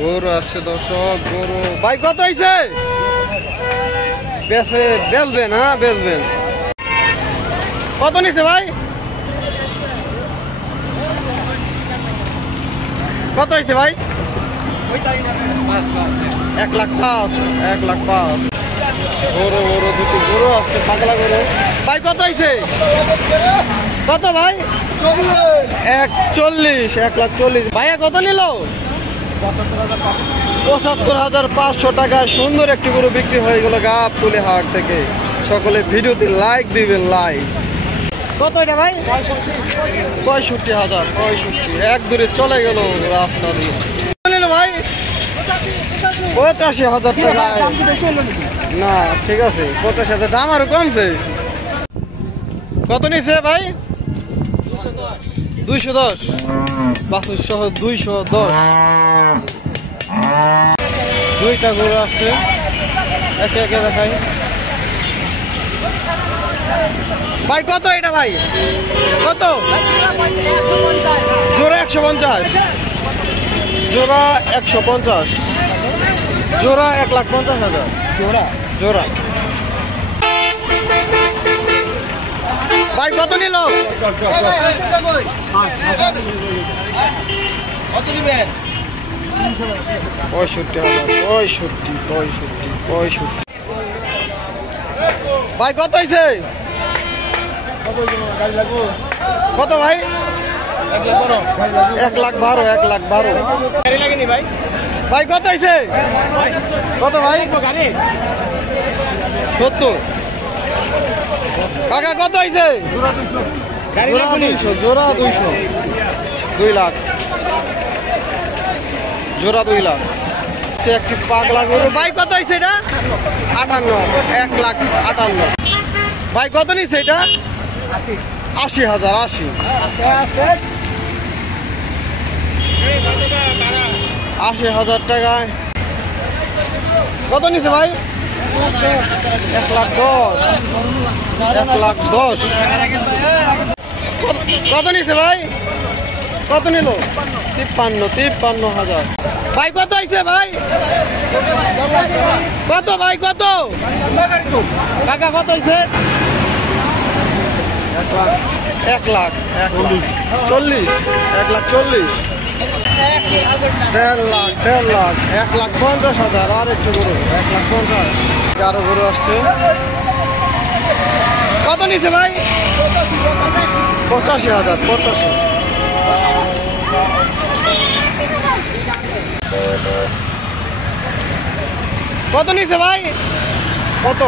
গরু আসছে দর্শক, গরু ভাই কত হয়েছে? বেচবেন? হ্যাঁ বেচবেন। কত নিছে ভাই? কত হয়েছে ভাই? 1,05,000। 1,05,000। গরু গরু দুটি গরু আসছে, পাগলা গরু। ভাই কত হয়েছে? কত ভাই? 1,40,000। 1,40,000। ভাইয়া কত নিল? ৭৫,৫০০ টাকায় সুন্দর একটি গরু বিক্রি হয়ে গেল গাবতলী হাট থেকে। সকলে ভিডিওতে লাইক দিবেন, লাইক। কত এটা ভাই? ৬৫,০০০। ৬৫ এক দূরে চলে গেল রাস্তা দিয়ে। নিল ভাই ৮৫,০০০ টাকা। না ঠিক আছে, ৮৫,০০০। দাম আরো কমছে। কত নিছে ভাই? ২১০। বাছুর সহ ২১০। দুইটা গরু আসছে, একে একে দেখাই। ভাই কত এটা ভাই? কত? জোড়া ১৫০। জোড়া ১৫০। জোড়া ১,৫০,০০০। জোড়া জোড়া। ভাই কত নিল? ৬৫,০০০। ভাই কত হয়েছে? কত ভাই? 1,12,০০০। 1,12,০০০। ভাই কত হয়েছে? কত ভাই? ৭০। কাকা কত হয়েছে? জোড়া ২০০। ২ লাখ। জোড়া ২ লাখ। সে একটি পাগলা গরু। ভাই কত হয়েছে এটা? ৫৮। 1,৫৮,০০০। ভাই কত নিচ্ছে এটা? ৮০,০০০। ৮০। ৮০,০০০ টাকায়। কত নিচ্ছে ভাই? 1,১০,০০০। 1,১০,০০০। কত নিচ্ছে ভাই? কত নিল? ৫৩,৫০,০০০। ভাই কত হয়েছে ভাই? কত ভাই কত? কাকা কত হয়েছে? 1,০০,০০০। 1,40,০০০। 1,40,০০০। 1,৫০,০০০। 1,৫০,০০০। আর একটু গরু 1,৫০,০০০। আরো গরু আসছে। কত নিচ্ছে ভাই? ৮৫,০০০। ৮৫। কত নিচ্ছে ভাই? কত?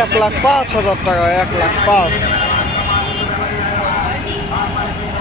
1,05,০০০ টাকা। 1,05,০০০।